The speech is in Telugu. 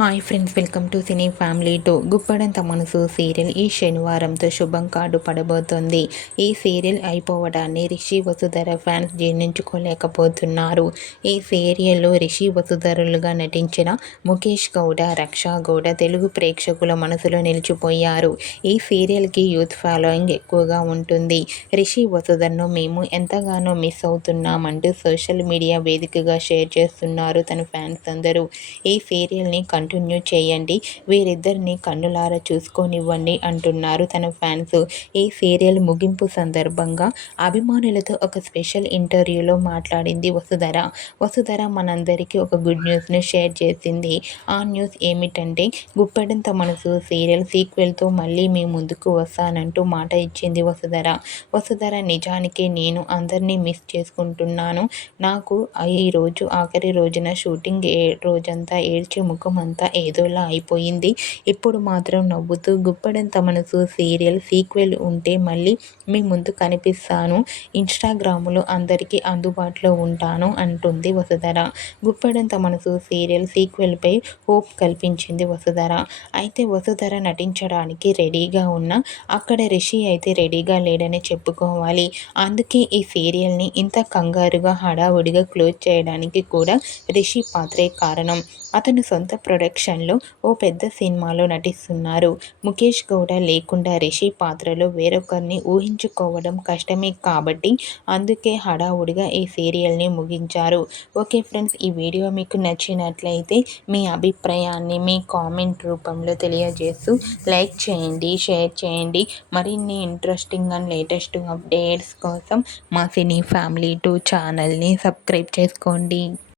Hi friends, welcome to cine family 2. Guppedantha మనసు సీరియల్ ఈ శనివారంతో శుభం కార్డు పడబోతోంది. ఈ సీరియల్ అయిపోవడాన్ని రిషి వసుధర ఫ్యాన్స్ జీర్ణించుకోలేకపోతున్నారు. ఈ సీరియల్లో రిషి వసుధరులుగా నటించిన ముఖేష్ గౌడ, రక్షా గౌడ తెలుగు ప్రేక్షకుల మనసులో నిలిచిపోయారు. ఈ సీరియల్కి యూత్ ఫాలోయింగ్ ఎక్కువగా ఉంటుంది. రిషి వసుధర్ను మేము ఎంతగానో మిస్ అవుతున్నామంటూ సోషల్ మీడియా వేదికగా షేర్ చేస్తున్నారు తన ఫ్యాన్స్ అందరూ. ఈ సీరియల్ని కంటిన్యూ చేయండి, వీరిద్దరిని కన్నులారా చూసుకోనివ్వండి అంటున్నారు తన ఫ్యాన్స్. ఈ సీరియల్ ముగింపు సందర్భంగా అభిమానులతో ఒక స్పెషల్ ఇంటర్వ్యూలో మాట్లాడింది వసుధర. వసుధర మనందరికీ ఒక గుడ్ న్యూస్ను షేర్ చేసింది. ఆ న్యూస్ ఏమిటంటే, గుప్పెడంత మనసు సీరియల్ సీక్వెల్తో మళ్ళీ మీ ముందుకు వస్తానంటూ మాట ఇచ్చింది వసుధర. వసుధర నిజానికి నేను అందరినీ మిస్ చేసుకుంటున్నాను. నాకు ఈరోజు ఆఖరి రోజున షూటింగ్ రోజంతా ఏడ్చి ముఖం అంతా ఏదోలా అయిపోయింది. ఇప్పుడు మాత్రం నవ్వుతూ గుప్పెడంత మనసు సీరియల్ సీక్వెల్ ఉంటే మళ్ళీ మీ ముందు కనిపిస్తాను, ఇన్స్టాగ్రామ్లో అందరికీ అందుబాటులో ఉంటాను అంటుంది వసుధర. గుప్పెడంత మనసు సీరియల్ సీక్వెల్పై హోప్ కల్పించింది వసుధర. అయితే వసుధర నటించడానికి రెడీగా ఉన్న అక్కడ రిషి అయితే రెడీగా లేడని చెప్పుకోవాలి. అందుకే ఈ సీరియల్ని ఇంత కంగారుగా హడావుడిగా క్లోజ్ చేయడానికి కూడా రిషి పాత్రే కారణం. అతను సొంత ప్రొడక్షన్లో ఓ పెద్ద సినిమాలో నటిస్తున్నారు. ముఖేష్ గౌడ లేకుండా రిషి పాత్రలో వేరొకరిని ఊహించుకోవడం కష్టమే కాబట్టి అందుకే హడావుడిగా ఈ సీరియల్ని ముగించారు. ఓకే ఫ్రెండ్స్, ఈ వీడియో మీకు నచ్చినట్లయితే మీ అభిప్రాయాన్ని మీ కామెంట్ రూపంలో తెలియజేస్తూ లైక్ చేయండి, షేర్ చేయండి. మరిన్ని ఇంట్రెస్టింగ్ అండ్ లేటెస్ట్ అప్డేట్స్ కోసం మా సినీ ఫ్యామిలీ 2 ఛానల్ని సబ్స్క్రైబ్ చేసుకోండి.